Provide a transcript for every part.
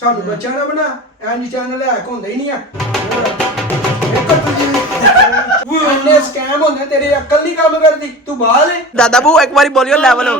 ਸਾਨੂੰ ਬੱਚਾ ਨਾ ਬਣਾ ਐਂਜ ਚੈਨਲ ਹੈਕ ਹੁੰਦਾ ਹੀ ਨਹੀਂ ਆ ਇੰਨੇ ਸਕੈਮ ਹੁੰਦੇ ਤੇਰੀ ਅਕਲ ਨਹੀਂ ਕੰਮ ਕਰਦੀ ਤੂੰ ਬਾਹਰ ਹੈ दादा बू एक बारी बोलियो लेवल हो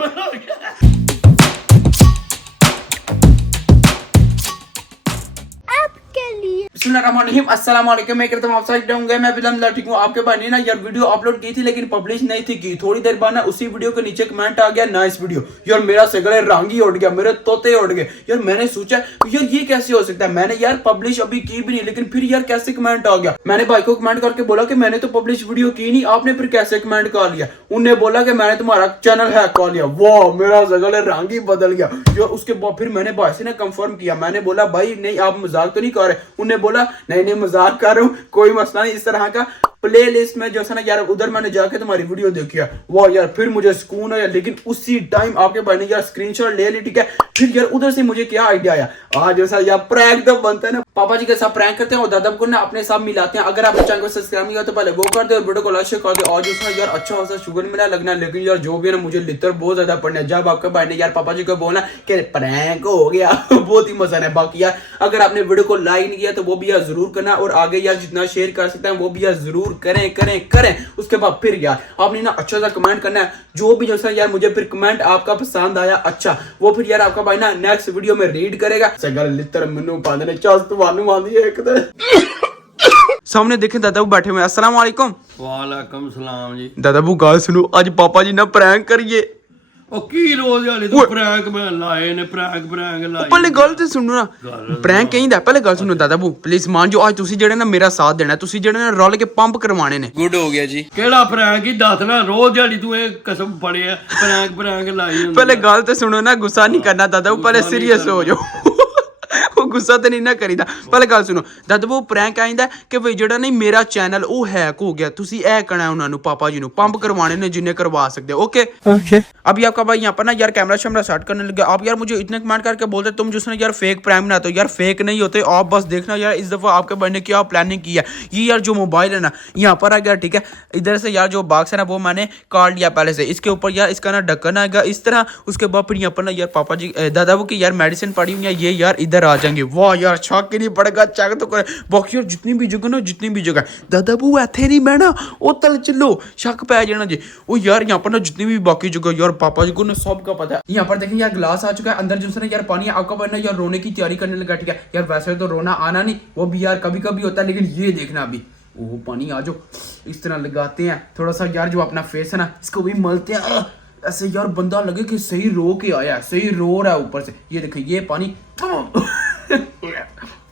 बिस्मिल्लाहिर्रहमानिर्रहीम अस्सलाम वालेकुम। मैं कहता हूं आप सब होंगे, मैं बिल्कुल ठीक हूं। आपके भाई ने ना यार वीडियो अपलोड की थी लेकिन पब्लिश नहीं थी की। थोड़ी देर बाद ना उसी वीडियो के नीचे कमेंट आ गया नाइस वीडियो। यार मेरा सगले रंग ही उड़ गया, मेरे तोते उड़ गए। यार मैंने सोचा यार ये कैसे हो सकता है, मैंने यार पब्लिश अभी की भी नहीं लेकिन फिर यार कैसे कमेंट आ गया। मैंने भाई को कमेंट करके बोला कि मैंने तो पब्लिश वीडियो की नहीं, आपने फिर कैसे कमेंट कर लिया। उन्होंने बोला कि मैंने तुम्हारा चैनल हैक कर लिया। वाह मेरा सगले रंग ही बदल गया। यार उसके बाद फिर मैंने भाई से कंफर्म किया, मैंने बोला भाई नहीं आप मजाक तो नहीं कर रहे। उन्होंने बोला नहीं मजाक कर रहा हूँ, कोई मसला नहीं। इस तरह का प्ले लिस्ट में जो है ना यार उधर मैंने जाके तुम्हारी वीडियो देखी है। वाह यार फिर मुझे सुकून आया। लेकिन उसी टाइम आपके भाई ने यार स्क्रीनशॉट ले ली, ठीक है। फिर यार उधर से मुझे क्या आइडिया आया, आज जैसा यार प्रैंक तो बनता है ना, पापा जी के साथ प्रैंक करते हैं और दादा को ना अपने साथ मिलाते हैं। अगर आपने चैनल को सब्सक्राइब नहीं किया तो पहले वो कर दो और वीडियो को लाइक शेयर कर दो। और जो यार अच्छा खासा शुगर मिला लगना, लेकिन यार जो भी है ना मुझे लितर बहुत ज्यादा पड़ना है। जब आपके भाई ने यार पापा जी को बोला कि प्रैंक हो गया बहुत ही मजा है। बाकी यार अगर आपने वीडियो को लाइक नहीं किया तो वो भी यार जरूर करना और आगे यार जितना शेयर कर सकते हैं वो भी यार जरूर करें करें करें। उसके बाद फिर यार आपने ना अच्छा सा कमेंट करना है, जो भी जैसा यार मुझे फिर कमेंट आपका पसंद आया अच्छा वो फिर यार आपका भाई ना नेक्स्ट वीडियो में रीड करेगा। सगल लितर मनु पांदे ने चस तुहानू आंदी है एक दे सामने देखे दादा बू बैठे हुए। अस्सलाम वालेकुम। वालेकुम सलाम जी। दादा बू गाल सुनो, आज पापा जी ना प्रैंक करिए। ओ की रोज वाली तू प्रैंक में लाए ने प्रैंक लाए। पहले गल ते सुनो ना, प्रैंक कहिंदा पहले गल सुनो दादा बू प्लीज मान जो आज तुसी जेड़े ना मेरा साथ देना, तुसी जेड़े ना रल के पंप करवाने ने। गुड हो गया जी। केड़ा प्रैंक ही दस ना रोज वाली तू ए कसम पड़े है प्रैंक लाई। पहले गल ते सुनो ना, गुस्सा नहीं करना दादा बू, पहले सीरियस हो जाओ गुस्सा तो नहीं ना करीदा। पहले गल सुनो दादा बू प्रैंक आइंदा कि भाई जेड़ा नहीं मेरा चैनल वो हैक हो गया, तुसी ए कहना उन्होंने पापा जी नु पंप करवाने ने जिन्हें करवा सकते हो। ओके अभी आपका भाई यहाँ पर ना यार कैमरा शैमरा सेट करने लगे। आप यार मुझे इतने कमेंट करके बोलते तुम जिसने यार फेक प्रैंक बनाते हो, यार फेक नहीं होते आप बस देखना यार इस दफा आपके भाई ने क्या प्लानिंग की है। ये यार जो मोबाइल है ना यहाँ पर आ गया, ठीक है। इधर से यार जो बॉक्स है ना वो मैंने काट लिया पहले से। इसके ऊपर यार इसका ना ढक्कन आएगा इस तरह। उसके बाद फिर यहाँ पर ना यार पापा जी दादा वो की यार मेडिसिन पड़ी हुई है, ये यार इधर आ जाएंगे। वाह यार शक ही नहीं पड़ेगा, चेक तो करे। बाकी यार जितनी भी जगह ना जितनी भी जगह दादा बू इथे नहीं बहना वो तल चलो शक पै जाना जी। वो यार यहाँ पर ना जितनी भी बाकी जगह यार पापा जी को ना सबका पता है। यहाँ पर देखें यार ग्लास आ चुका है, अंदर जो यार पानी आपका भाई ना यार रोने की तैयारी करने लगा, ठीक है। यार वैसे तो रोना आना नहीं, वो भी यार कभी कभी होता है, लेकिन ये देखना अभी वो पानी आ जाओ इस तरह लगाते हैं थोड़ा सा यार जो अपना फेस है ना इसको भी मलते हैं ऐसे यार बंदा लगे कि सही रो के आया, सही रो रहा है ऊपर से। ये देखिए ये पानी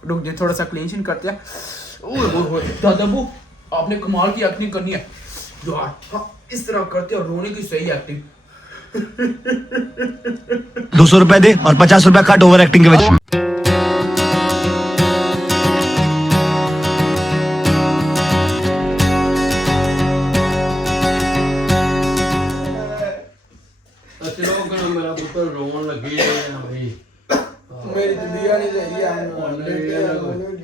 रुक जाए थोड़ा सा क्लीन करते हैं। दादा बू आपने कमाल की एक्टिंग करनी है यार, हाँ, इस तरह करते हैं रोने की सही एक्टिंग। 200 रुपए दे और 50 रुपए कट ओवर एक्टिंग के वजह। मेरा पुत्र रोन लगे ਮੇਰੀ ਤਬੀਅਤ ਨਹੀਂ ਸਹੀ ਆ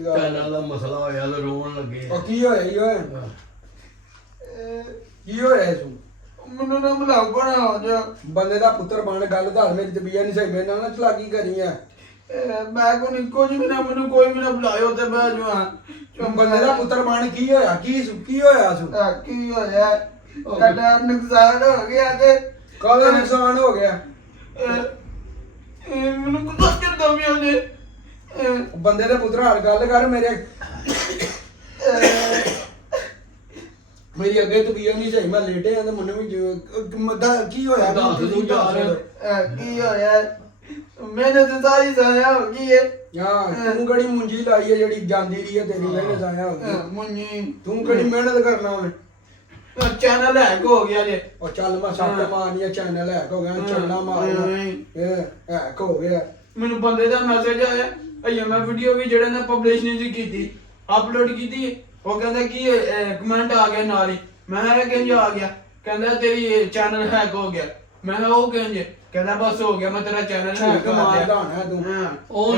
चैनल का मसला होया तो रोन लगे। ਉਹ ਕੀ ਹੋਇਆ ਕੀ ਹੋਇਆ ਸੂ ਮੈਨੂੰ ਨਾ ਮਲਾਉ ਬਣਾ ਹੋ ਜਾ। ਬੰਦੇ ਦਾ ਪੁੱਤਰ ਬਣ ਗੱਲ ਦੱਸ, ਮੇਰੀ ਤਬੀਅਤ ਨਹੀਂ ਸਹੀ, ਮੇਰੇ ਨਾਲ ਨਾ ਚਲਾਕੀ ਕਰੀ ਆ। ਮੈਂ ਕੋ ਨਹੀਂ ਕੁਝ ਵੀ ਨਾ ਮੈਨੂੰ ਕੋਈ ਵੀ ਨਾ ਬੁਲਾਇਓ ਤੇ ਮੈਂ ਜੋ ਹਾਂ ਬੰਦੇ ਦਾ ਪੁੱਤਰ ਬਣ ਕੀ ਹੋਇਆ ਕੀ ਹੋਇਆ ਸੂ ਕੀ ਹੋਇਆ ਸਾਡਾ ਨੁਕਸਾਨ ਹੋ ਗਿਆ ਤੇ ਕਾਹਦਾ ਨੁਕਸਾਨ ਹੋ ਗਿਆ। ਮੈਨੂੰ ਕੁਝ ਕਰਦਾ ਪਿਆ ਨੇ ਬੰਦੇ ਦੇ ਪੁੱਤਰ ਨਾਲ ਗੱਲ ਕਰ। ਮੇਰੀ ਅੱਗੇ ਤਬੀਅਤ ਨਹੀਂ ਸਹੀ, ਮੈਂ ਲੇਟੇ ਆ ਤੇ ਮੈਨੂੰ ਵੀ ਮੱਦਾ ਕੀ ਹੋਇਆ ਕੀ ਹੋਇਆ ਮਿਹਨਤ ਸਾਰੀ ਜ਼ਾਇਆ ਹੋ ਗਈ ਹੈ। ਹਾਂ ਤੂੰ ਕਿਹੜੀ ਮੁੰਜੀ ਲਾਈ ਹੈ ਜਿਹੜੀ ਜਾਂਦੀ ਰਹੀ ਹੈ, ਤੇਰੀ ਮਿਹਨਤ ਜ਼ਾਇਆ ਹੋ ਗਈ। ਮੁੰਨੀ ਤੂੰ ਕਿਹੜੀ ਮਿਹਨਤ ਕਰਨਾ ਵੇ। ਚੈਨਲ ਹੈਕ ਹੋ ਗਿਆ ਜੇ। ਉਹ ਚੱਲ ਮੈਂ ਸੱਟ ਮਾਰਨੀ ਆ, ਚੈਨਲ ਹੈਕ ਹੋ ਗਿਆ, ਚੱਲਣਾ ਮਾਰਨਾ ਇਹ ਹੈਕ ਹੋ ਗਿਆ। ਮੈਨੂੰ ਬੰਦੇ ਦਾ ਮੈਸੇਜ ਆਇਆ ਅਈਆ ਮੈਂ ਵੀਡੀਓ ਵੀ ਜਿਹੜੇ ਨੇ ਪਬਲਿਸ਼ ਨਹੀਂ ਸੀ ਕੀਤੀ ਅਪਲੋਡ ਕੀਤੀ। ਉਹ ਕਹਿੰਦਾ ਕਿ ਕਮੈਂਟ ਆ ਗਿਆ ਨਾਲ ਹੀ। ਮੈਂ ਕਿਹਾ ਕਿੰਜ ਆ ਗਿਆ, ਕਹਿੰਦਾ ਤੇਰੀ ਚੈਨਲ ਹੈਕ ਹੋ ਗਿਆ। ਮੈਂ ਕਿਹਾ ਉਹ ਕਿੰਜ, ਕਹਿੰਦਾ ਬਸ ਹੋ ਗਿਆ ਮੈਂ ਤੇਰਾ ਚੈਨਲ ਹੈਕ ਮਾਰਦਾ ਹੋਣਾ ਤੂੰ। ਉਹ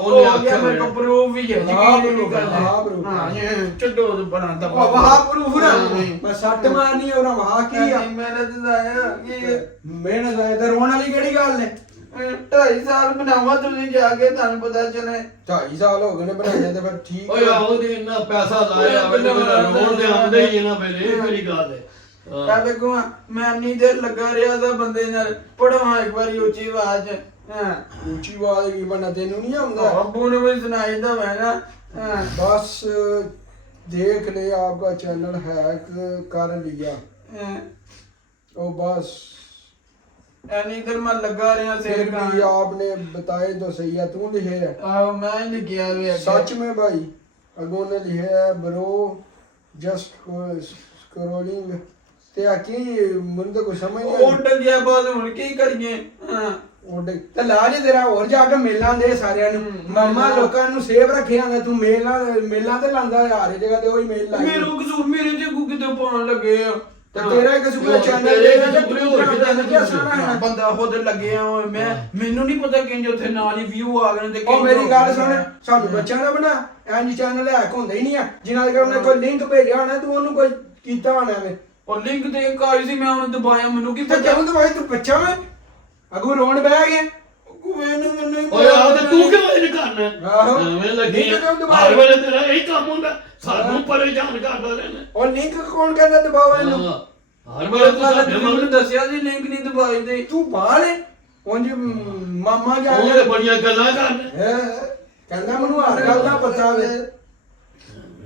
ਹੋ ਗਿਆ ਮੇਰੇ ਕੋਲ ਪ੍ਰੂਫ ਵੀ ਹੈ। ਹਾਂ ਚੱਡੋ ਬਣਾ ਦਬਾ ਵਾਹ ਪ੍ਰੂਫ ਨਾ ਮੈਂ ਸੱਟ ਮਾਰਨੀ ਉਹਨਾਂ ਵਾਹ ਕੀ ਆ ਮਿਹਨਤ ਜ਼ਾਇਆ ਕੀ ਮਿਹਨਤ ਜ਼ਾਇਆ ਤੇ ਰੋਣ ਵਾਲੀ ਕਿਹੜੀ ਗੱਲ ਨੇ। 2.5 ਸਾਲ ਬਣਾਵਾ ਤੁਸੀਂ ਜਾ ਕੇ ਤੁਹਾਨੂੰ ਪਤਾ ਚਲੇ 2.5 ਸਾਲ ਹੋ ਗਏ ਨੇ ਬਣਾਇਆ ਤੇ ਫਿਰ ਠੀਕ ਓਏ ਆਹੋ ਤੇ ਇੰਨਾ ਪੈਸਾ ਲਾਇਆ ਵੇ ਤੇ ਮੇਰਾ ਰੋਣ ਦੇ ਆਉਂਦੇ ਹੀ ਨਾ ਮੇਰੇ ਮੇਰੀ ਗੱਲ ਹੈ ਆ ਵੇਖੋ ਮੈਂ ਇੰਨੀ ਦੇਰ ਲੱਗਾ ਰਿਹਾ ਤਾਂ ਬੰਦੇ ਨਾਲ ਪੜਵਾ ਇੱਕ ਵਾਰੀ ਉੱਚੀ ਆਵਾਜ਼ ਚ ਹਾਂ ਉੱਚੀ ਆਵਾਜ਼ ਕੀ ਬਣਾ ਤੈਨੂੰ ਨਹੀਂ ਆਉਂਦਾ ਅੱਬੂ ਨੂੰ ਵੀ ਸੁਣਾਈਦਾ ਮੈਂ ਨਾ ਹਾਂ बस देख ले आपका चैनल हैक कर लिया ओ बस ਐਨੀ ਦੇਰ ਮੈਂ ਲੱਗਾ ਰਿਹਾ फिर ਸਿਰ भी आपने बताए तो सही है तू लिखे है ਆਹ ਮੈਂ ਲਿਖਿਆ ਵੇ सच में भाई अगों ने लिखे है ब्रो जस्ट स्क्रॉलिंग ते आकी मुझे तो कुछ समझ नहीं ਉੱਡ ਗਿਆ ਬਾਅਦ ਹੁਣ ਕੀ ਕਰੀਏ ਹਾਂ ਉਹਦੇ ਤੇ ਲਾਜ ਤੇਰਾ ਹੋਰ ਜਾ ਕੇ ਮੇਲਾਂ ਦੇ ਸਾਰਿਆਂ ਨੂੰ ਮਾਮਾ ਲੋਕਾਂ ਨੂੰ ਸੇਵ ਰੱਖਿਆ ਹੁੰਦਾ ਤੂੰ ਮੇਲਾਂ ਤੇ ਲਾਂਦਾ ਹਰ ਜਗ੍ਹਾ ਤੇ ਉਹੀ ਮੇਲ ਲਾਈ ਮੇਰਾ ਕਸੂਰ ਮੇਰੇ ਤੇ ਕਿਤੇ ਪਾਉਣ ਲੱਗੇ ਆ ਤੇ ਤੇਰਾ ਇੱਕ ਸੁਪਰ ਚੈਨਲ ਦੇ ਵਿੱਚ ਬੰਦਾ ਉਹਦੇ ਲੱਗੇ ਆ ਮੈਂ ਮੈਨੂੰ ਨਹੀਂ ਪਤਾ ਕਿ ਉੱਥੇ ਨਾਲ ਹੀ ਵਿਊ ਆ ਗਏ ਨੇ ਤੇ ਉਹ ਮੇਰੀ ਗੱਲ ਸੁਣ ਸਾਨੂੰ ਬੱਚਿਆਂ ਦਾ ਬਣਾ ਇੰਜ ਚੈਨਲ ਹੈਕ ਹੁੰਦਾ ਹੀ ਨਹੀਂ ਆ ਜਿਨ੍ਹਾਂ ਦੇ ਉਹਨੇ ਕੋਈ ਲਿੰਕ ਭੇਜਿਆ ਹੋਣਾ ਤੂੰ ਉਹਨੂੰ ਕੋਈ ਕੀਤਾ ਹੋਣਾ ਵੇ ਉਹ ਲਿੰਕ ਤੇ ਇੱਕ ਆਈ ਸੀ ਮੈਂ ਉਹਨੂੰ ਦਬਾਇਆ ਮੈਨੂੰ ਕੀ ਤੇ ਪਤਾ ਜਦੋਂ ਦਵਾਈ ਤੂੰ ਬੱਚਾ ਵੇ ਅਗੂ ਰੋਣ ਬਹਿ ਗਿਆ ਮੈਨੂੰ ਓਏ ਆਹ ਤੇ ਤੂੰ ਕਿਉਂ ਇਹ ਕਰਨਾ ਆਹੋ। ਐਵੇਂ ਲੱਗੀ ਨਹੀਂ ਤਾਂ ਦੁਬਾਰਾ- ਹਰ ਵੇਲੇ ਤੇਰਾ ਇਹੀ ਕੰਮ ਹੁੰਦਾ ਸਾਨੂੰ ਪਰੇਸ਼ਾਨ ਕਰਦਾ ਰਹਿਣਾ ਉਹ ਲਿੰਕ ਕੌਣ ਕਹਿੰਦਾ ਦਬਾਓ ਇਹਨੂੰ ਹਾਂ, ਹਰ ਵੇਲੇ ਤੂੰ ਸਾਡੇ ਮੈਨੂੰ ਮਗਰ ਦੱਸਿਆ ਸੀ ਲਿੰਕ ਨਹੀਂ ਦਬਾਈ ਦੇ ਤੂੰ ਬਾਹਰ ਹੈ ਉਂਝ ਮਾਮਾ ਜਾ ਉਹ ਤੇ ਬੜੀਆਂ ਗੱਲਾਂ ਕਰਦਾ ਕਹਿੰਦਾ ਮੈਨੂੰ ਹਰ ਗੱਲ ਦਾ ਪਤਾ ਵੇ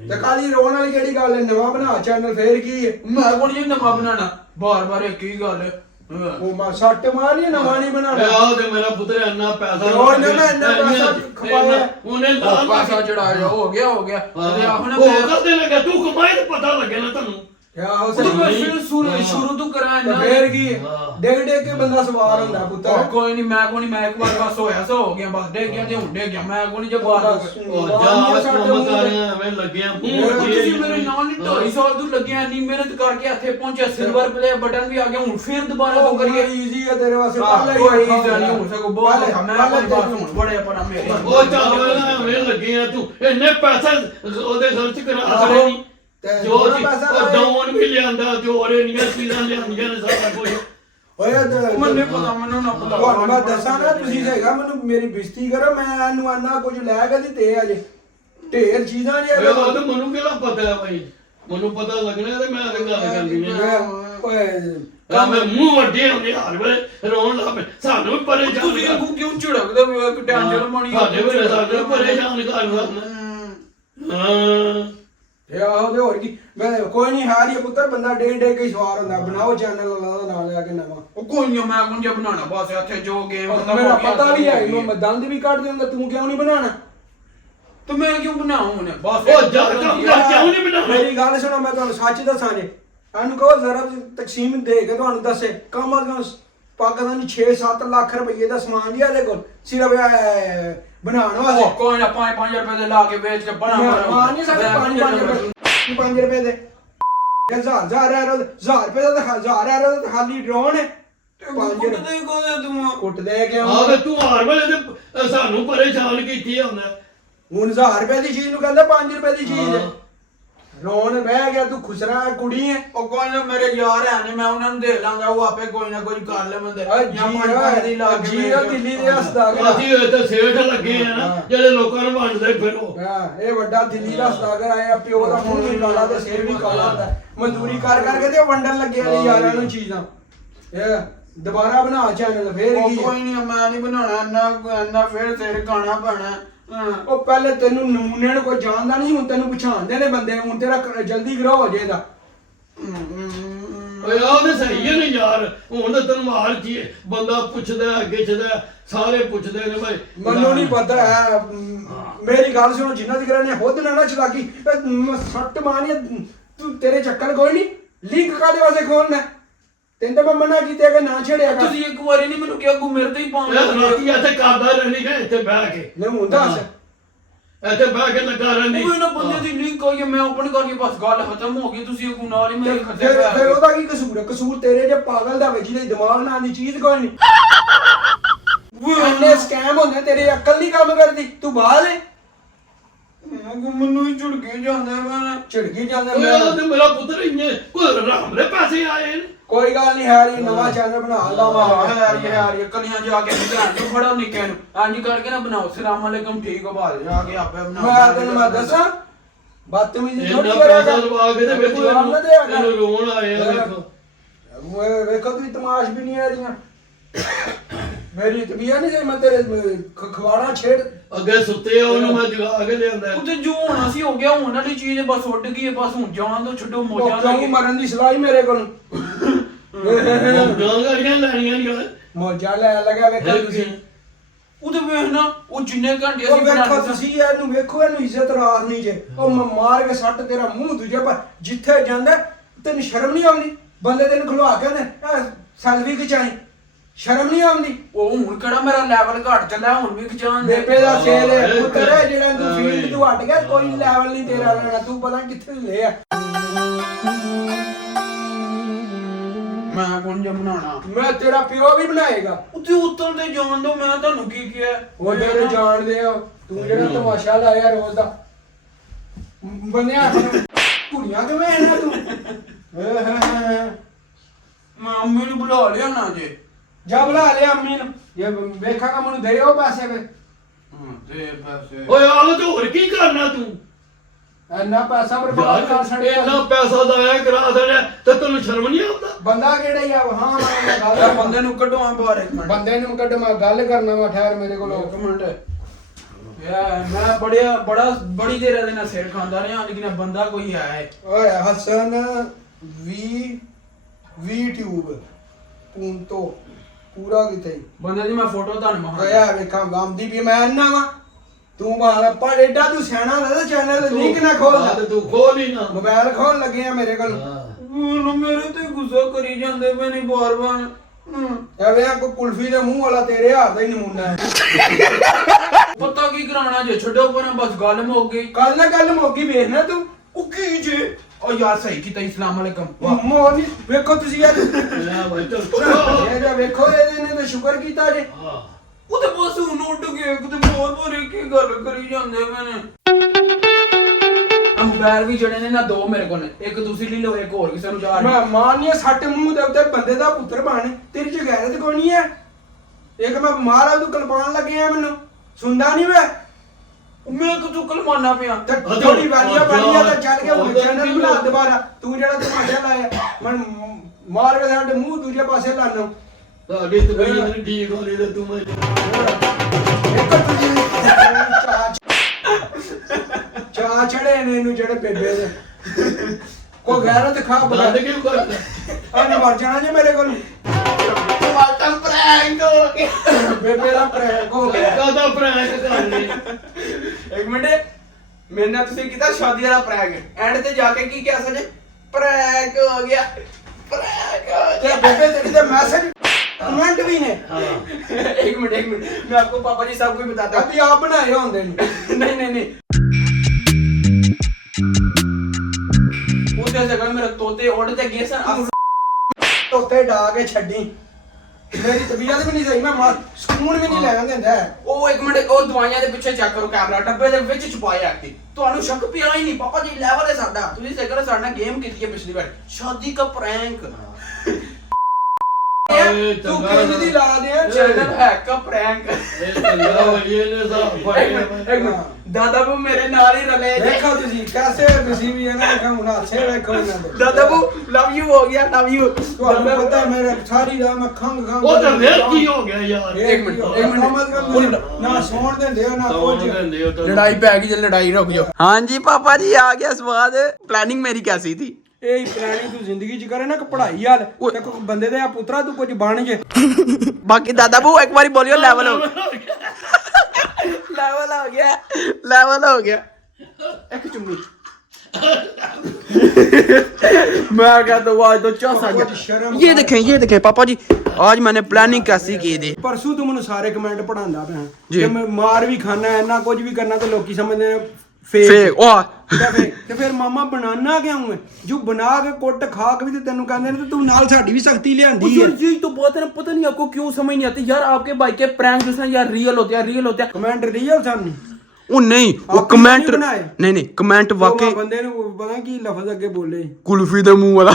ਤੇ ਕਾਲੀ ਰੋਣ ਵਾਲੀ ਕਿਹੜੀ ਗੱਲ ਹੈ ਨਵਾਂ ਬਣਾ ਚੈਨਲ ਫੇਰ ਕੀ ਹੈ ਮੈਂ ਕੋਣ ਇਹ ਨਵਾਂ ਬਣਾਣਾ ਬਾਰ-ਬਾਰ ਇੱਕ ਹੀ ਗੱਲ ਹੈ ਉਹ ਮਾ ਸੱਟ ਮਾਰੀ ਨਵਾਂ ਨਹੀਂ ਬਣਾਣਾ ਆਹ ਤੇ ਮੇਰਾ ਪੁੱਤਰ ਇੰਨਾ ਪੈਸਾ ਉਹ ਇੰਨਾ ਮੈਂ ਇੰਨਾ ਪੈਸਾ ਖਪਾਇਆ। ਉਹਨੇ ਲਾ ਪਾਸਾ ਚੜਾਇਆ ਹੋ ਗਿਆ ਤੇ ਹੁਣ ਉਹ ਕਦੇ ਲੱਗਾ ਤੂੰ ਕਮਾਈ ਤੇ ਪਤਾ ਲੱਗੇ ਨਾ ਤੁਹਾਨੂੰ ਆਹੋ ਉਹ ਮੈਂ ਸਹੀ ਸ਼ੁਰੂ ਤੋਂ ਕਰਾਂ ਤੇ ਨਾ ਫੇਰ ਕੀ ਹੈ? ਹਾਂ। ਡਿੱਗ ਡਿੱਗ ਕੇ ਬੰਦਾ ਸਵਾਰ ਹੁੰਦਾ ਪੁੱਤਰ ਕੋਈ ਨਹੀਂ ਮੈਂ ਇੱਕ ਵਾਰ ਬਸ ਹੋਇਆ ਸੋ ਹੋ ਗਿਆ ਬਸ ਡੇ ਗਿਆ ਤੇ ਹੁਣ ਡੇ ਗਿਆ ਮੈਂ ਕੋਈ ਨਹੀਂ ਜੇ ਬਾਤ ਉਹ ਜਾ ਕੰਮ ਕਰ ਐਵੇਂ ਲੱਗਿਆ ਤੁਸੀਂ ਮੇਰੇ ਨਾਲ ਨਹੀਂ 250 ਤੋਂ ਲੱਗਿਆ ਨਹੀਂ ਮਿਹਨਤ ਕਰਕੇ ਇੱਥੇ ਪਹੁੰਚਿਆ ਸਿਲਵਰ ਪਲੇ ਬਟਨ ਵੀ ਆ ਗਿਆ ਹੁਣ ਫੇਰ ਦੁਬਾਰਾ ਤੋਂ ਕਰੀਏ ਈਜ਼ੀ ਹੈ ਤੇਰੇ ਵਾਸਤੇ ਕੋਈ ਚੀਜ਼ ਨਹੀਂ ਹੋ ਸਕੋ ਬਹੁਤ ਔਖਾ ਮੈਂ ਕੋਈ ਬਾਤ ਹੁਣ ਬੜੇ ਪਰ ਮੇਰੇ ਉਹ ਚੱਲ ਐਵੇਂ ਲੱਗੇ ਆ ਤੂੰ ਇੰਨੇ ਪੈਸੇ ਉਹਦੇ ਖਰਚ ਕਰਾ ਸਕਦੇ ਨਹੀਂ ਜੋ ਉਹ ਡਾਊਨ ਵੀ ਲਿਆਂਦਾ ਜੋ ਹੋਰ ਇੰਨੀਆਂ ਚੀਜ਼ਾਂ ਲਿਆਂਦੀਆਂ ਨੇ ਸਾਰਾ ਕੁਝ ਓਏ ਮੈਨੂੰ ਪਤਾ ਮੈਨੂੰ ਨਾ ਪਤਾ ਤੁਹਾਨੂੰ ਮੈਂ ਦੱਸਾਂ ਨਾ ਤੁਸੀਂ ਹੈਗਾ ਮੈਨੂੰ ਮੇਰੀ ਬੇਇੱਜ਼ਤੀ ਕਰੋ ਮੈਂ ਇਹਨੂੰ ਅੰਨਾ ਕੁਝ ਲੈ ਕੇ ਦਿੱਤੇ ਅਜੇ ਢੇਰ ਚੀਜ਼ਾਂ ਨੇ ਓਏ ਉਹ ਤਾਂ ਮੈਨੂੰ ਕਿਹੜਾ ਪਤਾ ਹੈ ਭਾਈ ਮੈਨੂੰ ਪਤਾ ਲੱਗਣਾ ਤੇ ਮੈਂ ਤੇ ਗੱਲ ਕਰਨੀ ਹੈ ਓਏ ਤਾਂ ਮੈਂ ਮੂੰਹ ਵੱਡੇ ਹੁੰਦੇ ਹਰ ਵੇਲੇ ਰੋਣ ਲੱਗ ਪਏ ਸਾਨੂੰ ਵੀ ਪਰੇਸ਼ਾਨ ਤੁਸੀਂ ਕਰ ਕਿਉਂ ਝੜਕਦੇ ਹੋ ਕਿ ਟੈਨਸ਼ਨ ਮਾਣੀ ਸਾਡੇ ਵੇਲੇ ਸਾਨੂੰ ਪਰੇਸ਼ਾਨ ਕਰਦਾ ਹਾਂ ਇਹ ਆਹੋ ਤੇ ਹੋਰ ਕੀ ਮੈਂ ਕੋਈ ਨਹੀਂ ਹਾਰੀ ਪੁੱਤਰ ਬੰਦਾ ਡੇ ਡੇ ਕੇ ਸਵਾਰ ਹੁੰਦਾ ਬਣਾਓ ਚੈਨਲ ਦਾ ਨਾਲ ਲਿਆ ਕੇ ਨਵਾਂ ਉਹ ਕੋਈ ਨਹੀਂ ਮੈਂ ਕੋਣ ਜਿਹਾ ਬਣਾਉਣਾ ਬਸ ਇੱਥੇ ਜੋ ਗੇਮ ਮੇਰਾ ਪਤਾ ਵੀ ਹੈ ਮੈਂ ਦੰਦ ਵੀ ਕੱਢ ਦੇਵਾਂਗਾ ਤੂੰ ਕਿਉਂ ਨਹੀਂ ਬਣਾਉਣਾ ਤੇ ਮੈਂ ਕਿਉਂ ਬਣਾਉਂ ਹੁਣ ਬਸ ਉਹ ਜਾ ਕੰਮ ਕਰ ਕਿਉਂ ਨਹੀਂ ਬਣਾਉਣਾ ਮੇਰੀ ਗੱਲ ਸੁਣੋ ਮੈਂ ਤੁਹਾਨੂੰ ਸੱਚ ਦੱਸਾਂ ਜੇ ਇਹਨੂੰ ਕਹੋ ਜ਼ਰਾ ਤਕਸੀਮ ਦੇ ਕੇ ਤੁਹਾਨੂੰ ਦੱਸੇ ਕਮ ਅਜ਼ ਕਮ ਪਾਕਿਸਤਾਨੀ 6-7 ਲੱਖ ਰੁਪਏ ਦਾ ਸਮਾਨ ਲਿਆ ਇਹਦੇ ਕੋਲ ਸਿਰਫ ਬਣਾਉਣ ਵਾਸਤੇ ਕੋਈ ਨਾ 5 ਰੁਪਏ ਦੇ ਲਾ ਕੇ ਵੇਚ ਕੇ ਬਣਾ ਹਾਂ ਨਹੀਂ ਸਾਡੇ 5 ਰੁਪਏ ਦੇ 1000 ਰੁਪਏ ਦਾ 1000 ਦਾ ਖਾਲੀ ਡਰੋਨ ਹੈ 5 ਦੇ ਕੋਦੇ ਤੂੰ ਕੁੱਟਦੇ ਕਿਉਂ ਆਹ ਤੇ ਤੂੰ ਹਰ ਵੇਲੇ ਤੇ ਸਾਨੂੰ ਪਰੇਸ਼ਾਨ ਕੀਤੀ ਹੁੰਦਾ ਹੁਣ 1000 ਰੁਪਏ ਦੀ ਚੀਜ਼ ਨੂੰ ਕਹਿੰਦਾ 5 ਰੁਪਏ ਦੀ ਚੀਜ਼ ਹੈ ਰੋਣ ਬਹਿ ਗਿਆ ਤੂੰ ਖੁਸਰਾ ਕੁੜੀ ਹੈ ਉਹ ਕੋਈ ਨਾ ਮੇਰੇ ਯਾਰ ਹੈ ਨੇ ਮੈਂ ਉਹਨਾਂ ਨੂੰ ਦੇ ਲਾਂਗਾ ਉਹ ਆਪੇ ਕੋਈ ਨਾ ਕੋਈ ਕਰ ਲੈਂਦੇ ਜਾਂ 5 ਰੁਪਏ ਦੀ ਲਾ ਕੇ ਜੀ ਦਿੱਲੀ ਦੇ ਹਸਪਤਾਲ ਅਸੀਂ ਇੱਥੇ ਸੇਠ ਲੱਗੇ ਆ ਨਾ ਜਿਹੜੇ ਲੋਕਾਂ ਨੂੰ ਵੰਡਦੇ ਫਿਰ ਉਹ ਹਾਂ ਇਹ ਵੱਡਾ ਦਿੱਲੀ ਦਾ ਹਸਪਤਾਲ ਆਇਆ ਪਿਓ ਦਾ ਮੂੰਹ ਵੀ ਕਾਲਾ ਤੇ ਸਿਰ ਵੀ ਕਾਲਾ ਹੁੰਦਾ ਮਜ਼ਦੂਰੀ ਕਰ ਕਰਕੇ ਤੇ ਉਹ ਵੰਡਣ ਲੱਗੇ ਨੇ ਯਾਰਾਂ ਨੂੰ ਚੀਜ਼ਾਂ ਇਹ ਦੁਬਾਰਾ ਬਣਾ ਚੈਨਲ ਫੇਰ ਕੀ ਕੋਈ ਨਹੀਂ ਮੈਂ ਨਹੀਂ ਬਣਾਉਣਾ ਇੰਨਾ ਫੇਰ ਸਿਰ ਖਾਣਾ ਪੈਣਾ ਉਹ ਪਹਿਲੇ ਤੈਨੂੰ ਨਮੂਨੇ ਨੂੰ ਕੋਈ ਜਾਣਦਾ ਨਹੀਂ ਹੁਣ ਤੈਨੂੰ ਪਛਾਣਦੇ ਨੇ ਬੰਦੇ ਹੁਣ ਤੇਰਾ ਜਲਦੀ ਗਰੋ ਹੋ ਜਾਏਗਾ ਓਏ ਆਹ ਤੇ ਸਹੀ ਹੈ ਨੇ ਯਾਰ ਹੁਣ ਤਾਂ ਤੈਨੂੰ ਮਾਰ ਕੀ ਬੰਦਾ ਪੁੱਛਦਾ ਗਿੱਛਦਾ ਸਾਰੇ ਪੁੱਛਦੇ ਨੇ ਭਾਈ ਮੈਨੂੰ ਨਹੀਂ ਪਤਾ ਹੈ ਮੇਰੀ ਗੱਲ ਸੁਣੋ ਜਿੰਨਾ ਦੀ ਕਰਾਨੇ ਖੁਦ ਨਾ ਚਲਾਕੀ ਸੱਟ ਮਾਰੀ ਤੂੰ ਤੇਰੇ ਚੱਕਰ ਕੋਈ ਨਹੀਂ ਲਿੰਕ ਕਾਦੇ ਵਾਸਤੇ ਖੋਲਣਾ ਤੈਨੂੰ ਤਾਂ ਮੈਂ ਮਨਾ ਕੀਤਾ ਕਿ ਨਾ ਛੇੜਿਆ ਕਰ ਤੁਸੀਂ ਇੱਕ ਵਾਰੀ ਨਹੀਂ ਮੈਨੂੰ ਕਿਹਾ ਕੋ ਮੇਰੇ ਤੇ ਹੀ ਪਾਉਂਦੇ ਰਾਤੀ ਇੱਥੇ ਕਰਦਾ ਰਹਿਣੀ ਹੈ ਇੱਥੇ ਬਹਿ ਕੇ ਨਹੀਂ ਹੁੰਦਾ ਇੱਥੇ ਬਹਿ ਕੇ ਲੱਗਾ ਰਹਿਣੀ ਕੋਈ ਨਾ ਬੰਦੇ ਦੀ ਲਿੰਕ ਹੋਈ ਮੈਂ ਓਪਨ ਕਰਕੇ ਬਸ ਗੱਲ ਖਤਮ ਹੋ ਗਈ ਤੁਸੀਂ ਕੋ ਨਾਲ ਹੀ ਮੇਰੇ ਖੱਤੇ ਫਿਰ ਉਹਦਾ ਕੀ ਕਸੂਰ ਹੈ ਕਸੂਰ ਤੇਰੇ ਜੇ ਪਾਗਲ ਦਾ ਵਿੱਚ ਜਿਹਦੇ ਦਿਮਾਗ ਨਾਲ ਦੀ ਚੀਜ਼ ਕੋਈ ਨਹੀਂ ਇੰਨੇ ਸਕੈਮ ਹੁੰਦੇ ਤੇਰੀ ਅਕਲ ਨਹੀਂ ਕੰਮ ਕਰਦੀ ਤੂੰ ਬਾਹਰ ਹੈ ਮੈਨੂੰ ਹੀ ਝੁੜਕੇ ਜਾਂਦੇ ਮੈਂ ਝਿੜਕੀ ਜਾਂਦੇ ਓਏ ਮੈਂ ਉਹ ਤੇ ਮੇਰਾ ਪੁੱਤਰ ਇੰਨੇ ਕੋਈ ਆਰਾਮ ਦੇ ਪੈਸੇ ਆਏ ਨੇ ਕੋਈ ਗੱਲ ਨਹੀਂ ਹੈਰੀ ਨਵਾਂ ਚੈਨਲ ਬਣਾ ਲਾਵਾ ਯਾਰ ਕਲੀਆਂ ਜਾ ਕੇ ਧਿਆਨ ਨੂੰ ਫੜੋ ਨਿੱਕੇ ਨੂੰ ਅੰਜ ਕਰਕੇ ਨਾ ਬਣਾਓ ਸਲਾਮ ਅਲੈਕਮ ਠੀਕ ਹੋ ਬਾਲ ਜਾ ਕੇ ਆਪੇ ਬਣਾਓ ਮੈਂ ਤੈਨੂੰ ਮੈਂ ਦੱਸਾਂ ਬਦਤਮੀਜ਼ੀ ਥੋੜੀ ਇੰਨਾ ਕਰੇਗਾ ਪੈਸਾ ਲਵਾ ਕੇ ਤੇ ਵੇਖੋ ਜਵਾਬ ਨਾ ਦੇਗਾ ਇਹਨੂੰ ਰੋਣ ਆਏ ਆ ਵੇਖੋ ਵੇਖੋ ਤੂੰ ਤਮਾਸ਼ ਵੀ ਨਹੀਂ ਆ ਰਹੀਆਂ ਮੇਰੀ ਤਬੀਅਤ ਨਹੀਂ ਸਹੀ ਮੈਂ ਤੇਰੇ ਖਵਾੜਾ ਛੇੜ ਅੱਗੇ ਸੁੱਤੇ ਆ ਉਹਨੂੰ ਮੈਂ ਜਗਾ ਕੇ ਲਿਆਂਦਾ ਉਹ ਤੇ ਜੋ ਹੋਣਾ ਸੀ ਹੋ ਗਿਆ ਹੁਣ ਵਾਲੀ ਚੀਜ਼ ਬਸ ਉੱਡ ਗਈ ਹੈ ਬਸ ਹੁਣ ਜਾਣ ਤੋਂ ਛੱਡੋ ਮੋਜਾਂ ਕਿਉਂ ਲੈ ਮਰਨ ਦੀ ਸਲਾਹ ਹੀ ਮੇਰੇ ਕੋਲ ਗਾਂ ਗਾੜੀਆਂ ਲੈਣੀਆਂ ਨਹੀਂ ਓਏ ਮੋਜਾ ਲੈ ਲਗਾ ਵੇਖੋ ਤੁਸੀਂ ਉਹਦੇ ਵੇਖ ਨਾ ਉਹ ਜਿੰਨੇ ਘੰਟੇ ਉਹ ਅਸੀਂ ਵੇਖੋ ਬਣਾਉਂਦੇ ਤੁਸੀਂ ਇਹਨੂੰ ਵੇਖੋ ਇਹਨੂੰ ਇੱਜ਼ਤ ਰਾਸ ਨਹੀਂ ਜੇ ਉਹ ਮਾਰ ਕੇ ਸੱਟ ਤੇਰਾ ਮੂੰਹ ਦੂਜੇ ਪਰ ਜਿੱਥੇ ਜਾਂਦਾ ਤੈਨੂੰ ਸ਼ਰਮ ਨਹੀਂ ਆਉਂਦੀ ਬੰਦੇ ਤੈਨੂੰ ਖਲਵਾ ਕੇ ਨੇ ਸੈਲਫੀ ਖਿਚਾਈ ਸ਼ਰਮ ਨਹੀਂ ਆਉਂਦੀ ਉਹ ਹੁਣ ਕਿਹੜਾ ਮੇਰਾ ਲੈਵਲ ਘਟ ਚੱਲਿਆ ਹੁਣ ਵੀ ਖਿਚਾਣ ਦੇ ਬੇਪੇ ਦਾ ਸੇਲ ਹੈ ਪੁੱਤਰ ਹੈ ਜਿਹੜਾ ਤੂੰ ਫੀਲਡ ਤੋਂ ਹਟ ਗਿਆ ਕੋਈ ਲੈਵਲ ਨਹੀਂ ਤੇਰਾ ਰਹਿਣਾ ਤੂੰ ਪਤਾ ਕਿੱਥੇ ਲੈ ਆ ਮੈਂ ਕੌਣ ਜਿਹਾ ਬਣਾਉਣਾ ਮੈਂ ਤੇਰਾ ਪਿਓ ਵੀ ਬਣਾਏਗਾ ਉੱਤੇ ਉੱਤਰ ਦੇ ਜਾਣ ਦੋ ਮੈਂ ਤੁਹਾਨੂੰ ਕੀ ਕਿਹਾ ਉਹ ਤੇਰੇ ਜਾਣਦੇ ਆ ਤੂੰ ਜਿਹੜਾ ਤਮਾਸ਼ਾ ਲਾਇਆ ਰੋਜ਼ ਦਾ ਬੰਨਿਆ ਕੁੜੀਆਂ ਕਿਵੇਂ ਇਹਨਾਂ ਤੂੰ ਮੈਂ ਅੰਮੀ ਨੂੰ ਬੁਲਾ ਲਿਆ ਨਾ ਜੇ ਜਾ ਬੁਲਾ ਲਿਆ ਅੰਮੀ ਨੂੰ ਇਹ ਵੇਖਾਂਗਾ ਮੈਨੂੰ ਦੇ ਉਹ ਪੈਸੇ ਵੇ ਦੇ ਪੈਸੇ ਓਏ ਆਹ ਤੇ ਹੋਰ ਕੀ ਕਰਨਾ ਤੂੰ ਇੰਨਾ ਪੈਸਾ ਬਰਬਾਦ ਕਰ ਛੜਿਆ ਇੰਨਾ ਪੈਸਾ ਦਾਇਆ ਕਰਾ ਛੜਿਆ ਤੇ ਤੈਨੂੰ ਸ਼ਰਮ ਨਹੀਂ ਆਉਂਦਾ ਬੰਦਾ ਕਿਹੜਾ ਹੀ ਆ ਹਾਂ ਮੈਂ ਇਹ ਗੱਲ ਬੰਦੇ ਨੂੰ ਕੱਢਵਾ ਬਾਹਰ ਇੱਕ ਮਿੰਟ ਬੰਦੇ ਨੂੰ ਕੱਢ ਮੈਂ ਗੱਲ ਕਰਨਾ ਵਾ ਠਹਿਰ ਮੇਰੇ ਕੋਲ ਇੱਕ ਮਿੰਟ ਯਾਰ ਮੈਂ ਬੜੀ ਦੇਰ ਇਹਦੇ ਨਾਲ ਸਿਰ ਖਾਂਦਾ ਰਿਹਾ ਲੇਕਿਨ ਬੰਦਾ ਕੋਈ ਹੈ ਓਏ ਹਸਨ ਵੀ ਟਿਊਬ ਪੂੰਤੋ ਪੂਰਾ ਕਿਤੇ ਬੰਦੇ ਦੀ ਮੈਂ ਫੋਟੋ ਤੁਹਾਨੂੰ ਮਹਾ ਗਿਆ ਵੇਖਾਂ ਗਾਮਦੀ ਵੀ ਮੈਂ ਅੰਨਾ ਵਾ ਤੂੰ ਮਾਰ ਪਰ ਐਡਾ ਤੂੰ ਸਿਆਣਾ ਨਾ ਚੈਨਲ ਲਿੰਕ ਨਾ ਖੋਲ ਹਾਂ ਤੇ ਤੂੰ ਖੋਲ ਹੀ ਨਾ ਮੋਬਾਈਲ ਖੋਲ ਲੱਗੇ ਆ ਮੇਰੇ ਕੋਲ ਉਹ ਮੇਰੇ ਤੇ ਗੁੱਸਾ ਕਰੀ ਜਾਂਦੇ ਪਏ ਨੇ ਬਾਰ-ਬਾਰ ਐਵੇਂ ਆ ਕੋਈ ਕੁਲਫੀ ਦੇ ਮੂੰਹ ਵਾਲਾ ਤੇਰੇ ਹੱਥ ਦਾ ਹੀ ਨਮੂਨਾ ਹੈ ਪਤਾ ਕੀ ਕਰਾਉਣਾ ਜੇ ਛੱਡੋ ਪਰ ਬਸ ਗੱਲ ਮੁੱਕ ਗਈ ਕੱਲ ਨਾ ਗੱਲ ਮੋਗੀ ਵੇਖਣਾ ਤੂੰ ਉਹ ਕੀ ਜੇ ਉਹ ਯਾਰ ਸਹੀ ਕੀਤਾ ਇਸਲਾਮ ਅਲੈਕਮ ਮੋਨੀ ਵੇਖੋ ਤੁਸੀਂ ਯਾਰ ਲੈ ਭਾਈ ਚੱਲ ਇਹ ਜਾ ਵੇਖੋ ਇਹਨੇ ਤਾਂ ਸ਼ੁਕਰ ਕੀਤਾ ਜੇ ਹਾਂ ਉਹ ਤੇ ਬਸ ਹੁਣ ਉੱਡ ਗਏ ਕਿਤੇ ਬਹੁਤ ਬੜੀ ਕੀ ਗੱਲ ਕਰੀ ਜਾਂਦੇ ਪਏ ਨੇ ਮੋਬਾਈਲ ਵੀ ਜਿਹੜੇ ਨੇ ਨਾ ਦੋ ਮੇਰੇ ਕੋਲ ਨੇ ਇੱਕ ਤੁਸੀਂ ਲੈ ਲਓ ਇੱਕ ਹੋਰ ਕਿਸੇ ਨੂੰ ਜਾ ਮੈਂ ਮਾਰਨੀ ਸੱਟ ਮੂੰਹ ਦੇ ਉੱਤੇ ਬੰਦੇ ਦਾ ਪੁੱਤਰ ਬਣ ਤੇਰੀ ਚ ਗੈਰਤ ਕੋਈ ਨਹੀਂ ਹੈ ਇੱਕ ਮੈਂ ਮਾਰਾ ਤੂੰ ਕਲਪਾਨ ਲੱਗੇ ਆ ਮੈਨੂੰ ਸੁਣਦਾ ਨਹੀਂ ਵੇ ਮੈਂ ਕਿਉਂ ਕਲਮਾਨਾ ਪਿਆ ਤੇ ਥੋੜੀ ਵਾਰੀਆਂ ਤਾਂ ਚੱਲ ਗਿਆ ਹੁਣ ਚੈਨਲ ਬਣਾ ਦੁਬਾਰਾ ਤੂੰ ਜਿਹੜਾ ਤਮਾਸ਼ਾ ਲਾਇਆ ਮੈਂ ਮਾਰ ਕੇ ਸਾਡੇ ਮੂੰਹ ਦੂਜੇ ਪਾਸੇ ਲਾਣਾ ਤੁਹਾਡੀ ਤਬੀਅਤ ਨਹੀਂ ਠੀਕ ਹੋਣੀ ਤੇ ਤੂੰ ਮੈਂ ਇੱਕ ਤੁਸੀਂ ਚਾਹ ਚੜੇ ਨੇ ਇਹਨੂੰ ਜਿਹੜੇ ਬੇਬੇ ਦੇ ਕੋ ਗੈਰਤ ਖਾ ਬਗਾ ਬੰਦ ਕਿਉਂ ਕਰਦਾ ਆਨੇ ਮਰ ਜਾਣਾ ਜੇ ਮੇਰੇ ਕੋਲ ਵਾਟਮ ਪ੍ਰੈਂਕ ਹੋ ਗਿਆ ਬੇਬੇ ਦਾ ਪ੍ਰੈਂਕ ਹੋ ਗਿਆ ਕਾਹਦਾ ਪ੍ਰੈਂਕ ਕਰਨੀ ਇੱਕ ਮਿੰਟ ਮੇਰੇ ਨਾਲ ਤੁਸੀਂ ਕੀਤਾ ਸ਼ਾਦੀ ਵਾਲਾ ਪ੍ਰੈਂਕ ਐਂਡ ਤੇ ਜਾ ਕੇ ਕੀ ਕਿਹਾ ਸਜੇ ਪ੍ਰੈਂਕ ਹੋ ਗਿਆ ਪ੍ਰੈਂਕ ਹੋ ਤੇ ਗਿਆ ਬੇਬੇ ਤੇਰੀ ਦੇ ਮੈਸੇਜ कमेंट भी ने एक मिनट मैं आपको पापा जी सब कुछ बताता अभी आप बनाए होंगे हूँ नहीं वो जैसे अगर मेरे तोते उड़ते गए सर तोते डा के छड्डी मेरी तबीयत भी नहीं सही मैं ਸਕੂਨ ਵੀ ਨਹੀਂ ਲੈਣ ਦਿੰਦਾ ਉਹ ਇੱਕ ਮਿੰਟ ਉਹ ਦਵਾਈਆਂ ਦੇ ਪਿੱਛੇ ਚੈੱਕ ਕਰੋ ਕੈਮਰਾ ਡੱਬੇ ਦੇ ਵਿੱਚ ਛੁਪਾਇਆ ਆਖੀ ਤੁਹਾਨੂੰ ਸ਼ੱਕ ਪਿਆ ਹੀ ਨਹੀਂ ਪਾਪਾ ਜੀ ਲੈਵਲ ਹੈ ਸਾਡਾ ਤੁਸੀਂ ਸੇਕਰ ਸਾਡੇ ਨਾਲ ਗੇਮ ਕੀਤੀ ਹੈ ਪਿਛਲੀ ਵਾਰ ਸ਼ਾਦੀ ਦਾ ਪ੍ਰੈਂਕ ਤੂੰ ਕਿੰਜ ਦੀ ਲਾ ਦੇ चैनल है का प्रैंक ਇਹ ਚੰਗਾ ਹੋਈਏ ਨੇ ਸਾਹ दादा बू मेरे नाल ही रले देखो ਤੁਸੀਂ कैसे रिसीव है ना देखो ਹੁਣ ਅੱਛੇ ਵੇਖੋ ਇਹਨਾਂ ਦੇ दादा बू लव यू हो गया लव यू ਤੁਹਾਨੂੰ ਪਤਾ ਮੇਰੇ ਸਾਰੀ ਰਾਤ ਮੈਂ ਖੰਗ ਉਹ ਤਾਂ ਫੇਰ ਕੀ ਹੋ ਗਿਆ ਯਾਰ एक मिनट ना ਸੌਣ ਦਿੰਦੇ ਹੋ ਨਾ ਕੁਝ लड़ाई पे आ गई लड़ाई रुक जाओ हाँ जी पापा जी आ गया स्वाद प्लानिंग मेरी कैसी थी ਇਹ ਹੀ ਪਲਾनिंग ਤੂੰ ਜ਼ਿੰਦਗੀ ਚ ਕਰੇ ਨਾ ਕਿ ਪੜ੍ਹਾਈ ਹਾਲ ਤੇ ਕੋਈ ਬੰਦੇ ਦੇ ਆ ਪੁੱਤਰਾ ਤੂੰ ਕੁਝ ਬਣ ਜੇ बाकी दादा बू एक बारी बोलियो लेवल हो लेवल हो गया लेवल हो गया एक चुम्मी मैं कहता हूँ आज तो चौसा शर्म ये देखें पापा जी आज मैंने प्लानिंग कैसी की थी ਪਰਸੋਂ ਤੂੰ ਮੈਨੂੰ ਸਾਰੇ ਕਮੈਂਟ ਪੜਾਉਂਦਾ ਪਿਆ ਜੀ। ਕਿ ਮੈਂ ਮਾਰ ਵੀ ਖਾਣਾ ਇੰਨਾ ਕੁਝ ਵੀ ਕਰਨਾ ਤੇ ਲੋਕੀ ਸਮਝਦੇ ਨੇ फेक ਫੇਕ वाह ਤੇ ਫਿਰ ਮਾਮਾ ਬਣਾਣਾ ਕਿਉਂ ਹੈ ਜੋ ਬਣਾ ਕੇ ਕੁੱਟ ਖਾ ਕੇ ਵੀ ਤੇ ਤੈਨੂੰ ਕਹਿੰਦੇ ਨੇ ਤੇ ਤੂੰ ਨਾਲ ਸਾਡੀ ਵੀ ਸਖਤੀ ਲਿਆਂਦੀ ਹੈ यार यही तो बात है ना पता नहीं आपको क्यों समझ नहीं आती यार आपके भाई के प्रैंक जो है यार रियल होते हैं ਕਮੈਂਟ ਰੀਅਲ ਸਾਨੂੰ ਉਹ ਨਹੀਂ ਉਹ ਆਪੇ ਕਮੈਂਟ ਨਹੀਂ ਬਣਾਏ। ਨਹੀਂ ਕਮੈਂਟ ਉਹ ਵਾਕਈ ਬੰਦੇ ਨੂੰ ਪਤਾ ਕੀ ਲਫ਼ਜ਼ ਅੱਗੇ ਬੋਲੇ ਕੁਲਫੀ ਦੇ ਮੂੰਹ ਵਾਲਾ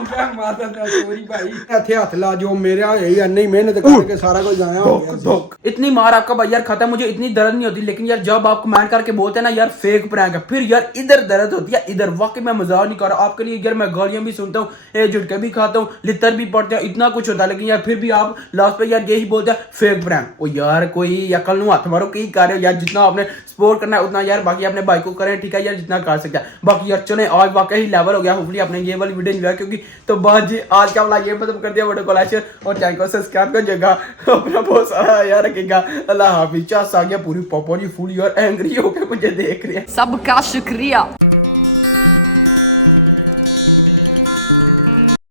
ਮੈਂ ਮਾਰਦਾ ਤਾਂ ਸੋਰੀ ਭਾਈ ਇੱਥੇ ਹੱਥ ਲਾ ਜੋ ਮੇਰੇ ਆ ਯही अन्नी मेहनत करके सारा कुछ जाया हो गया इतनी मार आपका भाई यार खत्म मुझे इतनी दर्द नहीं होती लेकिन यार जब आप कमेंट करके बोलते हैं ना यार फेक प्रैंक है फिर यार इधर दर्द होती है इधर वाकई मैं मजाक नहीं कर रहा आपके लिए यार मैं गालियां भी सुनता हूँ झुटके भी खाता हूँ लितर भी पड़ते हैं इतना कुछ होता है लेकिन यार फिर भी आप लास्ट पे यार यही बोलते हैं फेक प्रैंक ओ यार कोई अकल नु हाथ मारो की कर रहे हो यार जितना आपने सपोर्ट करना है उतना यार बाकी अपने भाई को करें ठीक है यार जितना कर सकते हैं बाकी यार चले आज वाकई लेवल हो गया होपफुली आपने ये वाली वीडियो एंजॉय क्योंकि तो बात जी आज का वाला ये खत्म कर दिया वीडियो को लाइक शेयर और चैनल को सब्सक्राइब कर देगा अपना बहुत सारा यार रखेगा अल्लाह हाफिज चास आ गया पूरी पॉपो जी फुल यार एंग्री होकर मुझे देख रहे हैं सबका शुक्रिया।